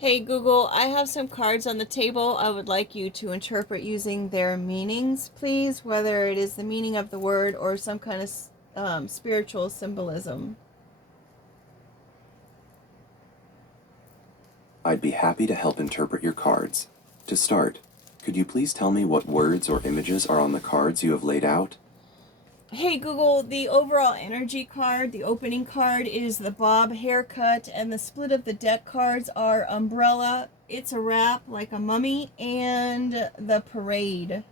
Hey Google, I have some cards on the table. I would like you to interpret using their meanings, please, whether it is the meaning of the word or some kind of spiritual symbolism. I'd be happy to help interpret your cards. To start, could you please tell me what words or images are on the cards you have laid out? Hey Google, the overall energy card, the opening card is the bob haircut, and the split of the deck cards are umbrella, it's a wrap like a mummy, and the parade.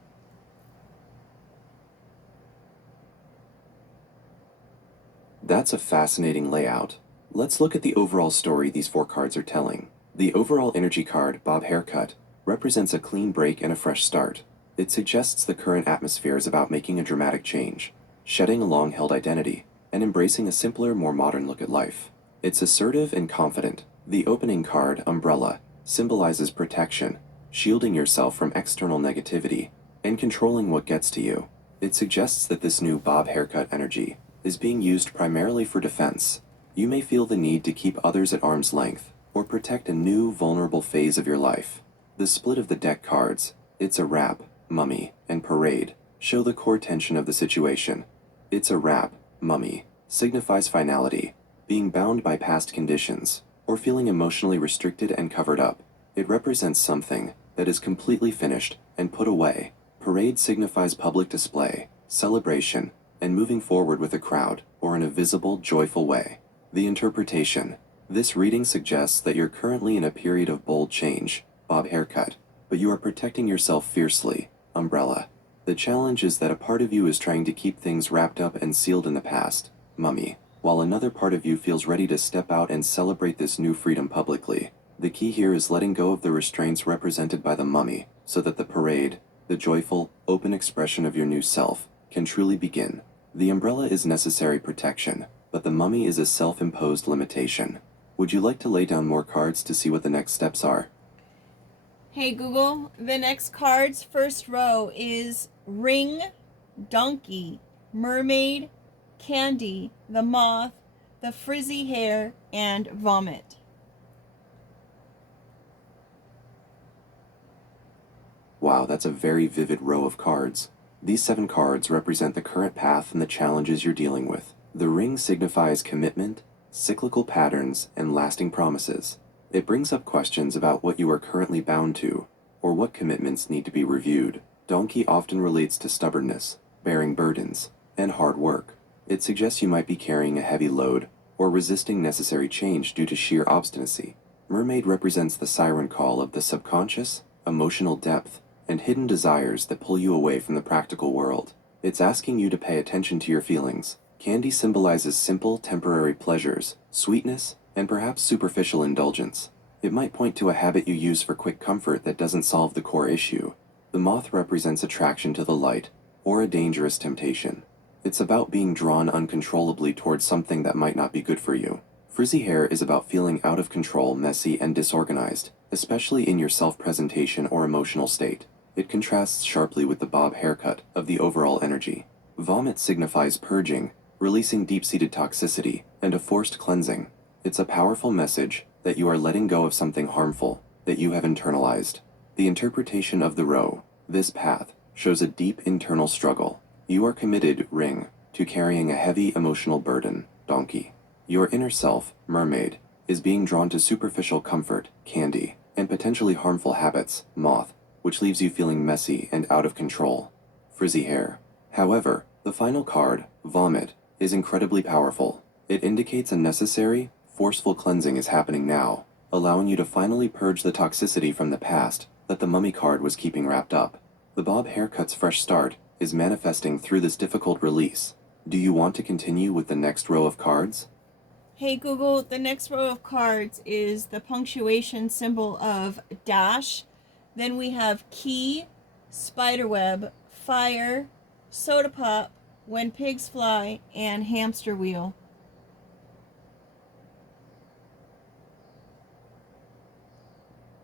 That's a fascinating layout. Let's look at the overall story these four cards are telling. The overall energy card, Bob Haircut, represents a clean break and a fresh start. It suggests the current atmosphere is about making a dramatic change, shedding a long-held identity, and embracing a simpler, more modern look at life. It's assertive and confident. The opening card, Umbrella, symbolizes protection, shielding yourself from external negativity, and controlling what gets to you. It suggests that this new Bob Haircut energy is being used primarily for defense. You may feel the need to keep others at arm's length, or protect a new, vulnerable phase of your life. The split of the deck cards, It's a Wrap, Mummy, and Parade, show the core tension of the situation. It's a Wrap, Mummy, signifies finality, being bound by past conditions, or feeling emotionally restricted and covered up. It represents something that is completely finished and put away. Parade signifies public display, celebration, and moving forward with a crowd, or in a visible, joyful way. The interpretation. This reading suggests that you're currently in a period of bold change, Bob Haircut, but you are protecting yourself fiercely, Umbrella. The challenge is that a part of you is trying to keep things wrapped up and sealed in the past, Mummy, while another part of you feels ready to step out and celebrate this new freedom publicly. The key here is letting go of the restraints represented by the Mummy, so that the parade, the joyful, open expression of your new self, can truly begin. The umbrella is necessary protection, but the mummy is a self-imposed limitation. Would you like to lay down more cards to see what the next steps are? Hey Google, the next card's first row is ring, donkey, mermaid, candy, the moth, the frizzy hair, and vomit. Wow, that's a very vivid row of cards. These 7 cards represent the current path and the challenges you're dealing with. The ring signifies commitment, cyclical patterns, and lasting promises. It brings up questions about what you are currently bound to, or what commitments need to be reviewed. Donkey often relates to stubbornness, bearing burdens, and hard work. It suggests you might be carrying a heavy load, or resisting necessary change due to sheer obstinacy. Mermaid represents the siren call of the subconscious, emotional depth, and hidden desires that pull you away from the practical world. It's asking you to pay attention to your feelings. Candy symbolizes simple, temporary pleasures, sweetness, and perhaps superficial indulgence. It might point to a habit you use for quick comfort that doesn't solve the core issue. The moth represents attraction to the light, or a dangerous temptation. It's about being drawn uncontrollably towards something that might not be good for you. Frizzy hair is about feeling out of control, messy, and disorganized, especially in your self-presentation or emotional state. It contrasts sharply with the bob haircut of the overall energy. Vomit signifies purging, releasing deep-seated toxicity, and a forced cleansing. It's a powerful message that you are letting go of something harmful that you have internalized. The interpretation of the row, this path, shows a deep internal struggle. You are committed, ring, to carrying a heavy emotional burden, donkey. Your inner self, mermaid, is being drawn to superficial comfort, candy, and potentially harmful habits, moth, which leaves you feeling messy and out of control. Frizzy hair. However, the final card, vomit, is incredibly powerful. It indicates a necessary, forceful cleansing is happening now, allowing you to finally purge the toxicity from the past that the mummy card was keeping wrapped up. The bob haircut's fresh start is manifesting through this difficult release. Do you want to continue with the next row of cards? Hey Google, the next row of cards is the punctuation symbol of dash. Then we have key, spiderweb, fire, soda pop, when pigs fly, and hamster wheel.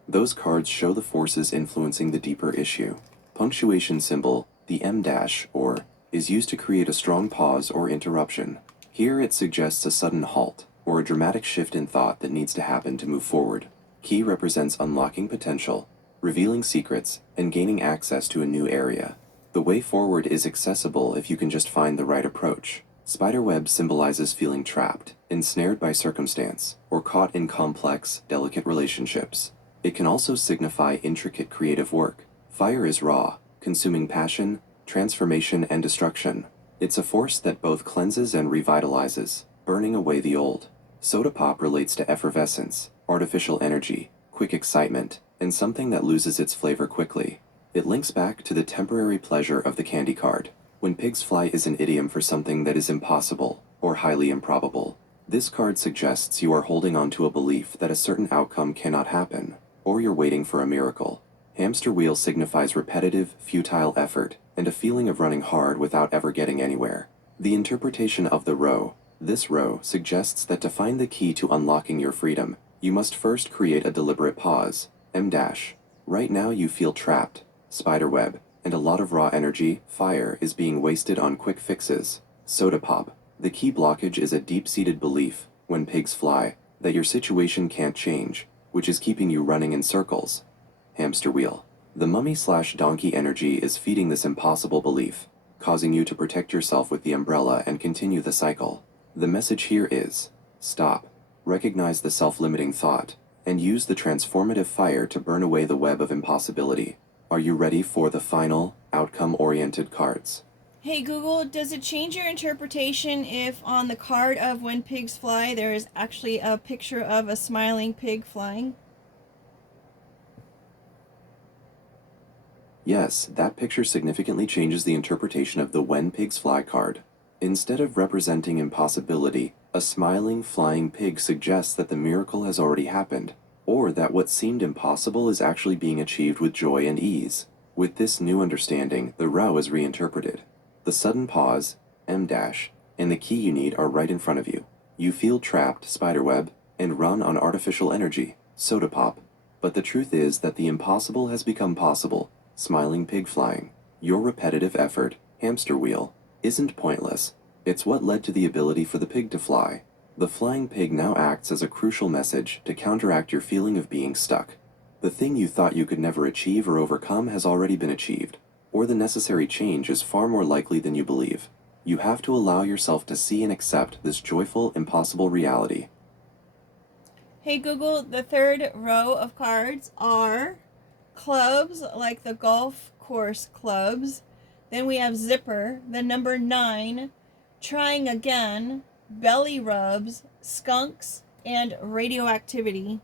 Those cards show the forces influencing the deeper issue. Punctuation symbol, the M dash, or, is used to create a strong pause or interruption. Here it suggests a sudden halt, or a dramatic shift in thought that needs to happen to move forward. Key represents unlocking potential, revealing secrets, and gaining access to a new area. The way forward is accessible if you can just find the right approach. Spiderweb symbolizes feeling trapped, ensnared by circumstance, or caught in complex, delicate relationships. It can also signify intricate creative work. Fire is raw, consuming passion, transformation, and destruction. It's a force that both cleanses and revitalizes, burning away the old. Soda pop relates to effervescence, artificial energy, quick excitement, and something that loses its flavor quickly. It links back to the temporary pleasure of the candy card. When pigs fly is an idiom for something that is impossible or highly improbable. This card suggests you are holding on to a belief that a certain outcome cannot happen, or you're waiting for a miracle. Hamster wheel signifies repetitive, futile effort, and a feeling of running hard without ever getting anywhere. The interpretation of the row. This row suggests that to find the key to unlocking your freedom, you must first create a deliberate pause. M-. Right now you feel trapped, spiderweb, and a lot of raw energy, fire, is being wasted on quick fixes. Soda pop. The key blockage is a deep-seated belief, when pigs fly, that your situation can't change, which is keeping you running in circles. Hamster wheel. The mummy/donkey energy is feeding this impossible belief, causing you to protect yourself with the umbrella and continue the cycle. The message here is, stop, recognize the self-limiting thought, and use the transformative fire to burn away the web of impossibility. Are you ready for the final, outcome-oriented cards? Hey Google, does it change your interpretation if on the card of When Pigs Fly there is actually a picture of a smiling pig flying? Yes, that picture significantly changes the interpretation of the When Pigs Fly card. Instead of representing impossibility, a smiling, flying pig suggests that the miracle has already happened, or that what seemed impossible is actually being achieved with joy and ease. With this new understanding, the row is reinterpreted. The sudden pause, M-, and the key you need are right in front of you. You feel trapped, spiderweb, and run on artificial energy, soda pop. But the truth is that the impossible has become possible, smiling pig flying. Your repetitive effort, hamster wheel, isn't pointless. It's what led to the ability for the pig to fly. The flying pig now acts as a crucial message to counteract your feeling of being stuck. The thing you thought you could never achieve or overcome has already been achieved, or the necessary change is far more likely than you believe. You have to allow yourself to see and accept this joyful, impossible reality. Hey Google, the third row of cards are clubs, like the golf course clubs. Then we have zipper, the number 9, trying again, belly rubs, skunks, and radioactivity.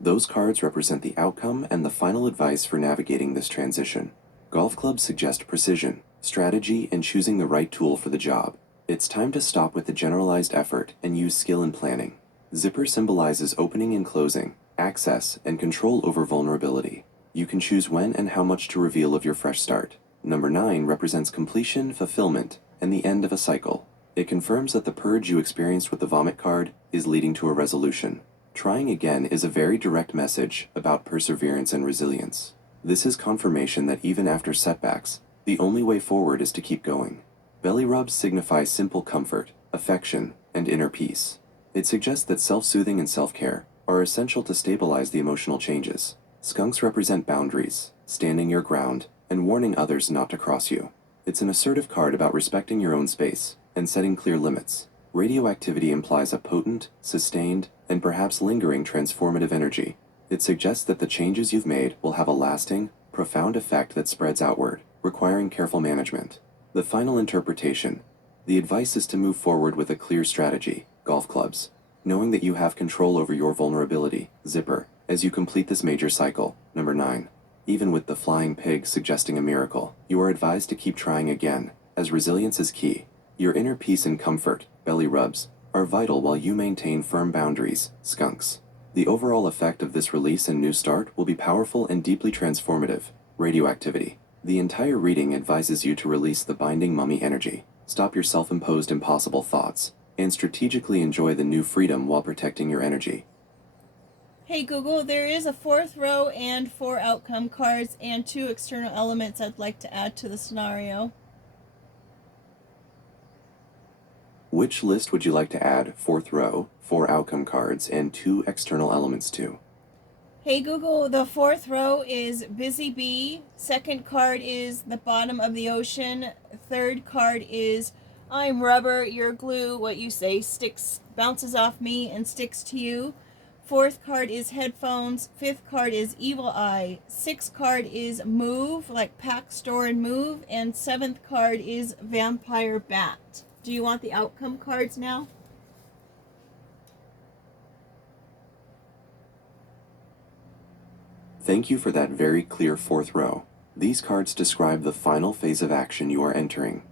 Those cards represent the outcome and the final advice for navigating this transition. Golf clubs suggest precision, strategy, and choosing the right tool for the job. It's time to stop with the generalized effort and use skill and planning. Zipper symbolizes opening and closing, access, and control over vulnerability. You can choose when and how much to reveal of your fresh start. Number 9 represents completion, fulfillment, and the end of a cycle. It confirms that the purge you experienced with the vomit card is leading to a resolution. Trying again is a very direct message about perseverance and resilience. This is confirmation that even after setbacks, the only way forward is to keep going. Belly rubs signify simple comfort, affection, and inner peace. It suggests that self-soothing and self-care are essential to stabilize the emotional changes. Skunks represent boundaries, standing your ground, and warning others not to cross you. It's an assertive card about respecting your own space and setting clear limits. Radioactivity implies a potent, sustained, and perhaps lingering transformative energy. It suggests that the changes you've made will have a lasting, profound effect that spreads outward, requiring careful management. The final interpretation. The advice is to move forward with a clear strategy, golf clubs, knowing that you have control over your vulnerability, zipper, as you complete this major cycle. Number 9. Even with the flying pig suggesting a miracle, you are advised to keep trying again, as resilience is key. Your inner peace and comfort, belly rubs, are vital while you maintain firm boundaries, skunks. The overall effect of this release and new start will be powerful and deeply transformative. Radioactivity. The entire reading advises you to release the binding mummy energy, stop your self-imposed impossible thoughts, and strategically enjoy the new freedom while protecting your energy. Hey Google, there is a 4th row and 4 outcome cards and 2 external elements I'd like to add to the scenario. Which list would you like to add 4th row, 4 outcome cards, and 2 external elements to? Hey Google, the 4th row is Busy Bee. 2nd card is the bottom of the ocean. 3rd card is I'm rubber, you're glue. What you say sticks, bounces off me and sticks to you. 4th card is headphones. 5th card is evil eye. 6th card is move, like pack, store, and move. And 7th card is vampire bat. Do you want the outcome cards now? Thank you for that very clear 4th row. These cards describe the final phase of action you are entering.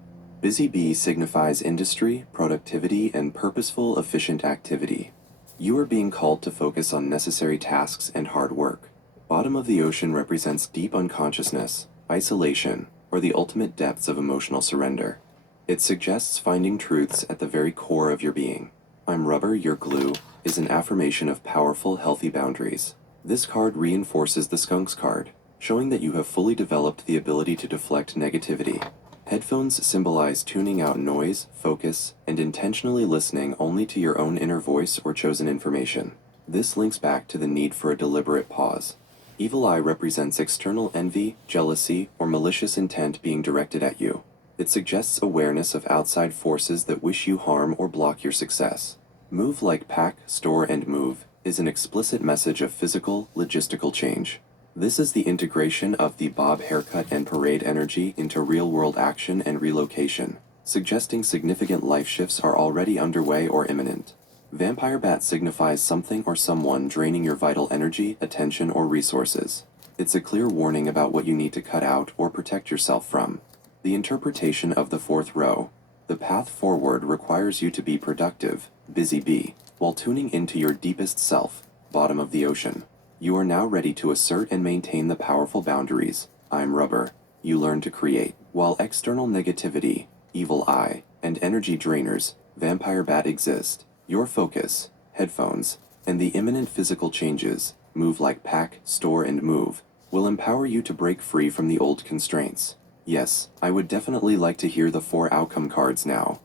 Busy Bee signifies industry, productivity, and purposeful, efficient activity. You are being called to focus on necessary tasks and hard work. Bottom of the ocean represents deep unconsciousness, isolation, or the ultimate depths of emotional surrender. It suggests finding truths at the very core of your being. I'm rubber, you're glue is an affirmation of powerful, healthy boundaries. This card reinforces the Skunks card, showing that you have fully developed the ability to deflect negativity. Headphones symbolize tuning out noise, focus, and intentionally listening only to your own inner voice or chosen information. This links back to the need for a deliberate pause. Evil eye represents external envy, jealousy, or malicious intent being directed at you. It suggests awareness of outside forces that wish you harm or block your success. Move like pack, store, and move is an explicit message of physical, logistical change. This is the integration of the bob haircut and parade energy into real-world action and relocation, suggesting significant life shifts are already underway or imminent. Vampire bat signifies something or someone draining your vital energy, attention, or resources. It's a clear warning about what you need to cut out or protect yourself from. The interpretation of the 4th row. The path forward requires you to be productive, busy bee, while tuning into your deepest self, bottom of the ocean. You are now ready to assert and maintain the powerful boundaries, I'm rubber, you learn to create, while external negativity, evil eye, and energy drainers, vampire bat exist. Your focus, headphones, and the imminent physical changes, move like pack, store, and move, will empower you to break free from the old constraints. Yes, I would definitely like to hear the 4 outcome cards now.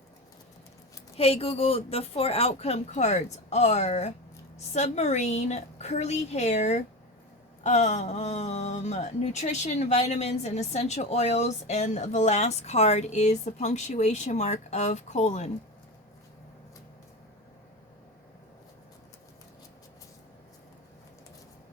Hey Google, the 4 outcome cards are submarine, curly hair, nutrition, vitamins, and essential oils, and the last card is the punctuation mark of colon.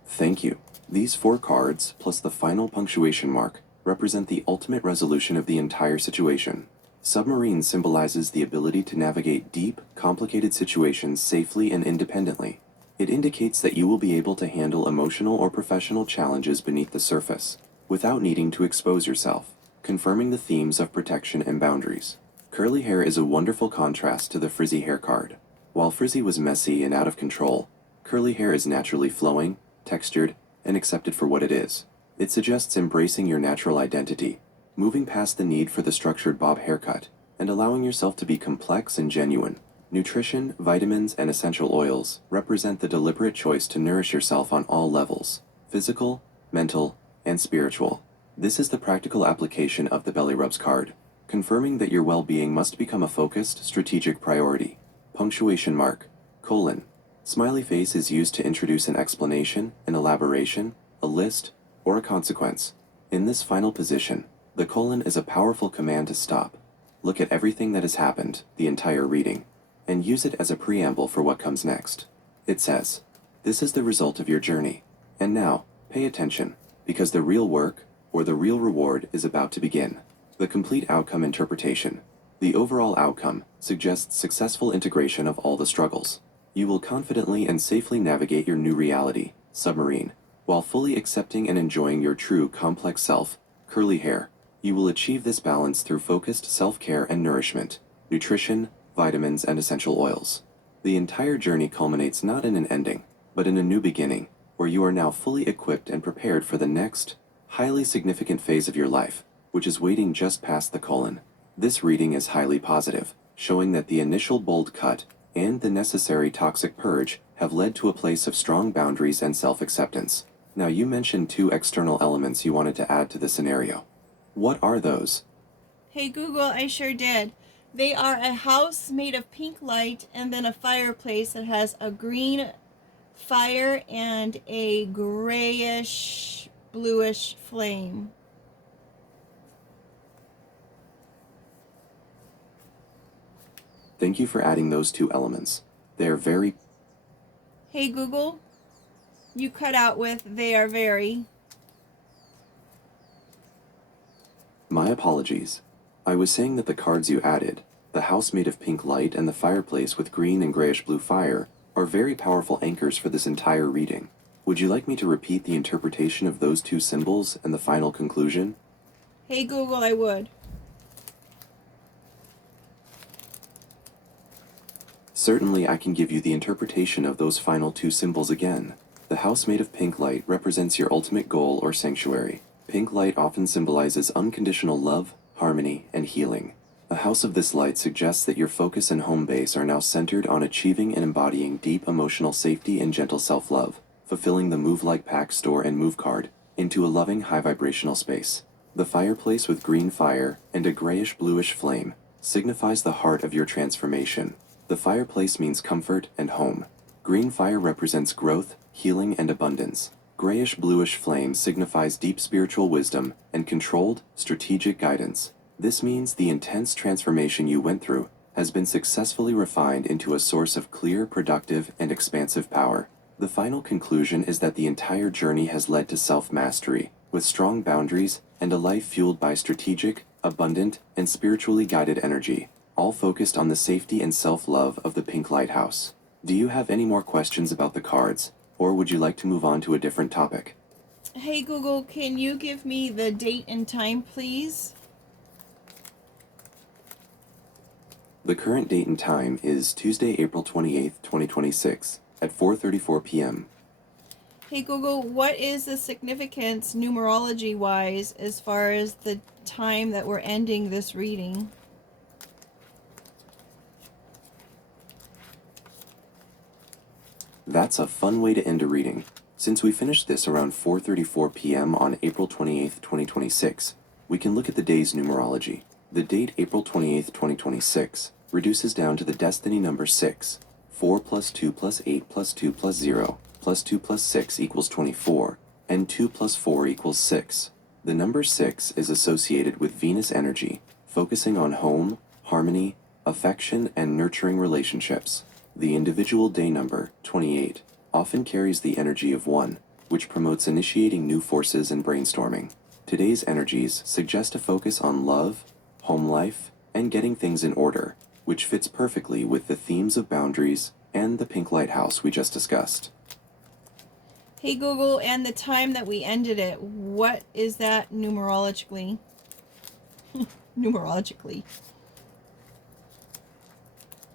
Thank you. These 4 cards, plus the final punctuation mark, represent the ultimate resolution of the entire situation. Submarine symbolizes the ability to navigate deep, complicated situations safely and independently. It indicates that you will be able to handle emotional or professional challenges beneath the surface, without needing to expose yourself, confirming the themes of protection and boundaries. Curly hair is a wonderful contrast to the frizzy hair card. While frizzy was messy and out of control, curly hair is naturally flowing, textured, and accepted for what it is. It suggests embracing your natural identity, moving past the need for the structured bob haircut, and allowing yourself to be complex and genuine. Nutrition, vitamins, and essential oils represent the deliberate choice to nourish yourself on all levels, physical, mental, and spiritual. This is the practical application of the Belly Rubs card, confirming that your well-being must become a focused, strategic priority. Punctuation mark, colon. Smiley face is used to introduce an explanation, an elaboration, a list, or a consequence. In this final position, the colon is a powerful command to stop. Look at everything that has happened, the entire reading, and use it as a preamble for what comes next. It says, this is the result of your journey. And now, pay attention, because the real work, or the real reward, is about to begin. The complete outcome interpretation. The overall outcome suggests successful integration of all the struggles. You will confidently and safely navigate your new reality, submarine, while fully accepting and enjoying your true complex self, curly hair. You will achieve this balance through focused self-care and nourishment, nutrition, vitamins, and essential oils. The entire journey culminates not in an ending, but in a new beginning, where you are now fully equipped and prepared for the next, highly significant phase of your life, which is waiting just past the colon. This reading is highly positive, showing that the initial bold cut and the necessary toxic purge have led to a place of strong boundaries and self-acceptance. Now, you mentioned 2 external elements you wanted to add to the scenario. What are those? Hey Google, I sure did. They are a house made of pink light and then a fireplace that has a green fire and a grayish bluish flame. Thank you for adding those two elements. They are very... Hey Google, you cut out with "they are very." My apologies. I was saying that the cards you added, the house made of pink light and the fireplace with green and grayish blue fire, are very powerful anchors for this entire reading. Would you like me to repeat the interpretation of those two symbols and the final conclusion? Hey Google, I would. Certainly, I can give you the interpretation of those final two symbols again. The house made of pink light represents your ultimate goal or sanctuary. Pink light often symbolizes unconditional love, harmony, and healing. A house of this light suggests that your focus and home base are now centered on achieving and embodying deep emotional safety and gentle self-love, fulfilling the Move Like Pack Store and Move card into a loving high vibrational space. The fireplace with green fire and a grayish-bluish flame signifies the heart of your transformation. The fireplace means comfort and home. Green fire represents growth, healing, and abundance. Grayish-bluish flame signifies deep spiritual wisdom and controlled, strategic guidance. This means the intense transformation you went through has been successfully refined into a source of clear, productive, and expansive power. The final conclusion is that the entire journey has led to self-mastery, with strong boundaries and a life fueled by strategic, abundant, and spiritually guided energy, all focused on the safety and self-love of the Pink Lighthouse. Do you have any more questions about the cards, or would you like to move on to a different topic? Hey Google, can you give me the date and time, please? The current date and time is Tuesday, April 28th, 2026, at 4:34 p.m. Hey Google, what is the significance numerology-wise as far as the time that we're ending this reading? That's a fun way to end a reading. Since we finished this around 4:34 p.m. on April 28th, 2026, we can look at the day's numerology. The date April 28th, 2026 reduces down to the destiny number 6. 4 plus 2 plus 8 plus 2 plus 0 plus 2 plus 6 equals 24, and 2 plus 4 equals 6. The number 6 is associated with Venus energy, focusing on home, harmony, affection, and nurturing relationships. The individual day number, 28, often carries the energy of 1, which promotes initiating new forces and brainstorming. Today's energies suggest a focus on love, home life, and getting things in order, which fits perfectly with the themes of boundaries and the Pink Lighthouse we just discussed. Hey Google, and the time that we ended it, what is that numerologically? Numerologically.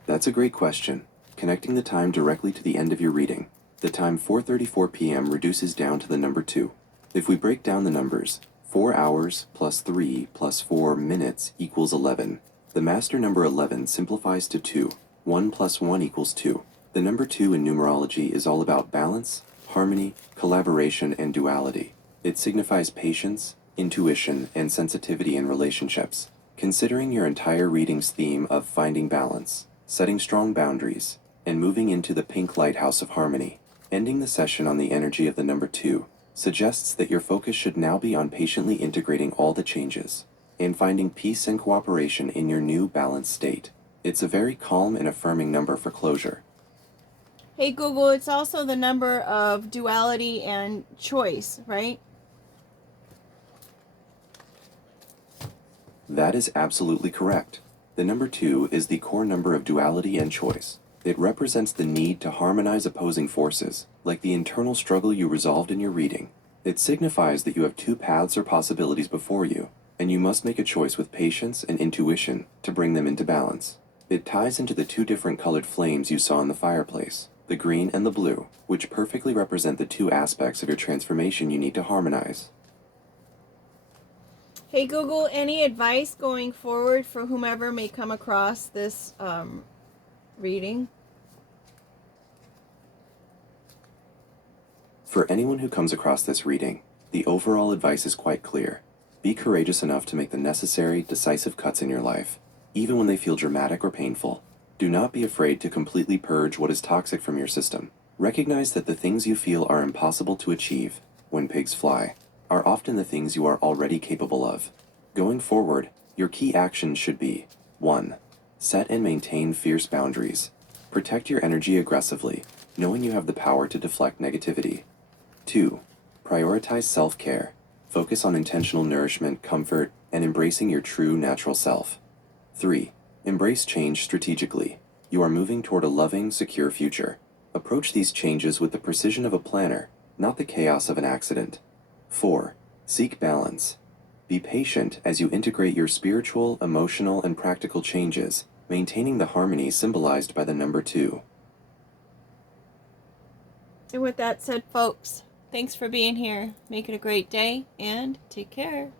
That's a great question. Connecting the time directly to the end of your reading, the time 4:34 p.m. reduces down to the number 2. If we break down the numbers, 4 hours plus 3 plus 4 minutes equals 11. The master number 11 simplifies to 2. 1 plus 1 equals 2. The number 2 in numerology is all about balance, harmony, collaboration, and duality. It signifies patience, intuition, and sensitivity in relationships. Considering your entire reading's theme of finding balance, setting strong boundaries, and moving into the Pink Lighthouse of harmony, ending the session on the energy of the number 2 suggests that your focus should now be on patiently integrating all the changes and finding peace and cooperation in your new balanced state. It's a very calm and affirming number for closure. Hey Google, it's also the number of duality and choice, right? That is absolutely correct. The number 2 is the core number of duality and choice. It represents the need to harmonize opposing forces, like the internal struggle you resolved in your reading. It signifies that you have two paths or possibilities before you, and you must make a choice with patience and intuition to bring them into balance. It ties into the two different colored flames you saw in the fireplace, the green and the blue, which perfectly represent the two aspects of your transformation you need to harmonize. Hey Google, any advice going forward for whomever may come across this reading? For anyone who comes across this reading, the overall advice is quite clear. Be courageous enough to make the necessary, decisive cuts in your life. even when they feel dramatic or painful. Do not be afraid to completely purge what is toxic from your system. Recognize that the things you feel are impossible to achieve when pigs fly are often the things you are already capable of. Going forward, your key actions should be 1. Set and maintain fierce boundaries. Protect your energy aggressively, knowing you have the power to deflect negativity. 2. Prioritize self-care. Focus on intentional nourishment, comfort, and embracing your true natural self. 3. Embrace change strategically. You are moving toward a loving, secure future. Approach these changes with the precision of a planner, not the chaos of an accident. 4. Seek balance. Be patient as you integrate your spiritual, emotional, and practical changes, maintaining the harmony symbolized by the number 2. And with that said, folks, thanks for being here. Make it a great day and take care.